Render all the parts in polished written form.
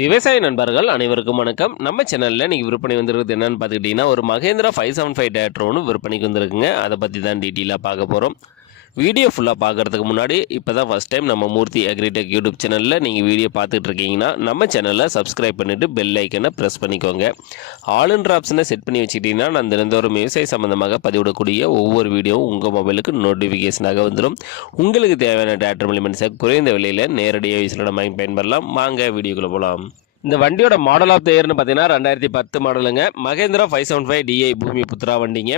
விவசாய நண்பர்கள் அனைவருக்கும் வணக்கம். நம்ம சேனலில் நீங்கள் விற்பனை வந்துருக்குது என்னென்னு பார்த்துக்கிட்டிங்கன்னா, ஒரு மகேந்திரா 575 டிராக்டர் ஒன்று விற்பனைக்கு வந்திருக்குங்க. அதை பற்றி தான் டீட்டெயிலாக பார்க்க போகிறோம். வீடியோ ஃபுல்லாக பார்க்குறதுக்கு முன்னாடி இப்போ தான் ஃபஸ்ட் டைம் நம்ம மூர்த்தி அக்ரிடெக் யூடியூப் சேனலில் நீங்கள் வீடியோ பார்த்துட்டு இருக்கீங்கன்னா நம்ம சேனலை சப்ஸ்கிரைப் பண்ணிவிட்டு பெல் ஐக்கனை ப்ரெஸ் பண்ணிக்கோங்க. ஆளுன்ற ஆப்ஷனை செட் பண்ணி வச்சுக்கிட்டிங்கன்னா நான் தினந்தோறும் விவசாய சம்மந்தமாக பதிவிடக்கூடிய ஒவ்வொரு வீடியோவும் உங்கள் மொபைலுக்கு நோட்டிஃபிகேஷனாக வந்துடும். உங்களுக்கு தேவையான டிராக்டர் எலிமெண்ட்ஸை குறைந்த விலையில் நேரடியாக யூஸில் வாங்கி பயன்பெறலாம். வாங்க வீடியோக்குள்ளே போகலாம். இந்த வண்டியோட மாடல் ஆஃப் த இயர்னு பார்த்தீங்கன்னா 2010 மாடலுங்க. மகேந்திரா 575 DI பூமி புத்ரா வண்டிங்க.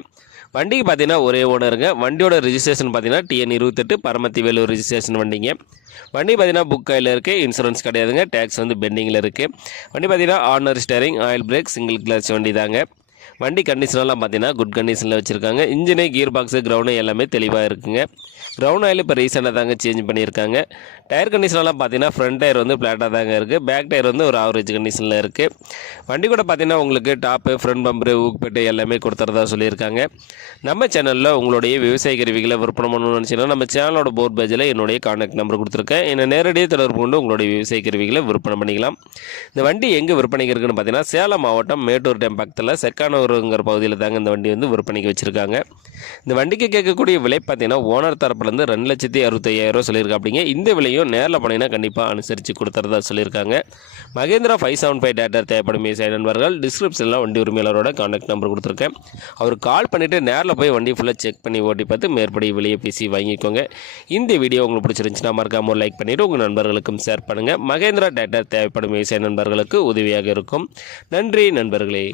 வண்டிக்கு பார்த்தீங்கன்னா ஒரே ஓனருங்க. வண்டியோட ரிஜிஸ்ட்ரேஷன் பார்த்தீங்கன்னா TN28 பரமத்தி வேலூர் ரிஜிஸ்ட்ரேஷன் வண்டிங்க. வண்டி பார்த்தீங்கன்னா புக் கையில் இருக்குது, இன்சூரன்ஸ் கிடையாதுங்க, டேக்ஸ் வந்து பெண்டிங்கில் இருக்குது. வண்டி பார்த்தீங்கன்னா ordinary steering, oil break, single clutch வண்டி தாங்க. வண்டி கண்டிஷனெலாம் பார்த்தீங்கன்னா குட் கண்டிஷனில் வச்சுருக்காங்க. இன்ஜினு, கியர் பாக்ஸு, கிரவுண்டு எல்லாமே தெளிவாக இருக்குங்க. கிரவுண்ட் ஆயில் இப்போ ரீசெண்டாக தாங்க சேஞ்ச் பண்ணியிருக்காங்க. டயர் கண்டிஷனெலாம் பார்த்தீங்கன்னா ஃப்ரண்ட் டயர் வந்து ஃப்ளாட்டாக தாங்க இருக்குது. பேக் டயர் வந்து ஒரு ஆவரேஜ் கண்டிஷனில் இருக்குது. வண்டி கூட பார்த்தீங்கன்னா உங்களுக்கு டாப்பு, ஃப்ரண்ட் பம்பரு, ஊக்பெட்டு எல்லாமே கொடுத்துறதா சொல்லியிருக்காங்க. நம்ம சேனலில் உங்களுடைய விவசாய கருவிகளை விற்பனை பண்ணணும்னு நினச்சிங்கன்னா நம்ம சேனலோட போர்ட் பேஜில் என்னுடைய கான்டாக்ட் நம்பர் கொடுத்துருக்கேன். என்னை நேரடியாக தொடர்பு கொண்டு உங்களுடைய விவசாய கருவிகளை விற்பனை பண்ணிக்கலாம். இந்த வண்டி எங்கே விற்பனைக்கு இருக்குன்னு பார்த்தீங்கன்னா சேலம் மாவட்டம் மேட்டூர் டேம் பக்கத்தில் செக்கானூருங்கிற பகுதியில் தாங்க இந்த வண்டி வந்து விற்பனைக்கு வச்சுருக்காங்க. இந்த வண்டிக்கு கேட்கக்கூடிய விலை பார்த்தீங்கன்னா ஓனர் தரப்புலேருந்து 2,65,000 சொல்லியிருக்காங்க. அப்படிங்க இந்த விலையும் நேரில் போனீங்கன்னா கண்டிப்பாக அனுசரித்து கொடுத்துறதா சொல்லியிருக்காங்க. மகேந்திரா 575 டிராக்டர் தேவைப்படும் விவசாய நண்பர்கள் டிஸ்கிரிப்ஷனில் வண்டி உரிமையாளரோட கான்டாக்ட் நம்பர் கொடுத்துருக்கேன். அவர் கால் பண்ணிவிட்டு நேரில் போய் வண்டி ஃபுல்லாக செக் பண்ணி ஓட்டி பார்த்து மேற்படி விலையை பேசி வாங்கிக்கோங்க. இந்த வீடியோ உங்களுக்கு பிடிச்சிருந்துச்சுன்னா மறக்காம ஒரு லைக் பண்ணிவிட்டு உங்கள் நண்பர்களுக்கும் ஷேர் பண்ணுங்கள். மகேந்திரா டிராக்டர் தேவைப்படும் விவசாய நண்பர்களுக்கு உதவியாக இருக்கும். நன்றி நண்பர்களே.